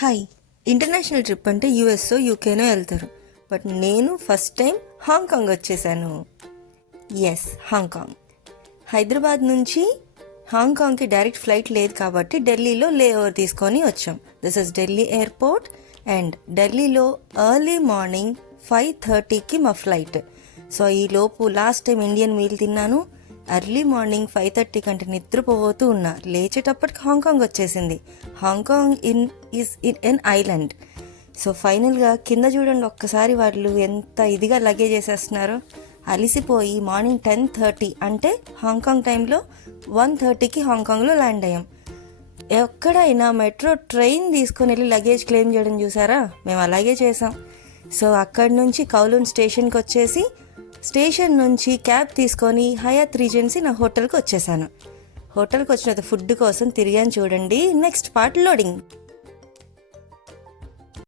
Hi. International trip అంటే యూఎస్ఓ యూకేనో వెళ్తారు. But నేను ఫస్ట్ టైం హాంకాంగ్ వచ్చేసాను. Yes, Hong Kong. హైదరాబాద్ నుంచి హాంకాంగ్కి డైరెక్ట్ ఫ్లైట్ లేదు కాబట్టి ఢిల్లీలో లే ఓవర్ తీసుకొని వచ్చాం. This is Delhi airport and ఢిల్లీలో ఎర్లీ మార్నింగ్ 5:30కి మా ఫ్లైట్. సో ఈ లోపు లాస్ట్ టైం ఇండియన్ మీల్ తిన్నాను. ఎర్లీ మార్నింగ్ 5:30 కంటే నిద్రపోతూ ఉన్నా. లేచేటప్పటికి హాంకాంగ్ వచ్చేసింది. Hong Kong is an island. So ఫైనల్గా కింద చూడండి ఒక్కసారి వాళ్ళు ఎంత ఇదిగా లగేజ్ వేసేస్తున్నారో. అలిసిపోయి మార్నింగ్ 10:30 అంటే హాంకాంగ్ టైంలో 1:30కి హాంకాంగ్లో ల్యాండ్ అయ్యాం. ఎక్కడైనా మెట్రో ట్రైన్ తీసుకొని వెళ్ళి లగేజ్ క్లెయిమ్ చేయడం చూసారా? మేము అలాగే చేసాం. సో అక్కడి నుంచి కౌలూన్ స్టేషన్కి వచ్చేసి స్టేషన్ నుంచి క్యాబ్ తీసుకొని హయాత్ రీజెన్సీ నా హోటల్కి వచ్చేసాను. హోటల్కి వచ్చిన ఫుడ్ కోసం తిరిగాను చూడండి. Next part loading.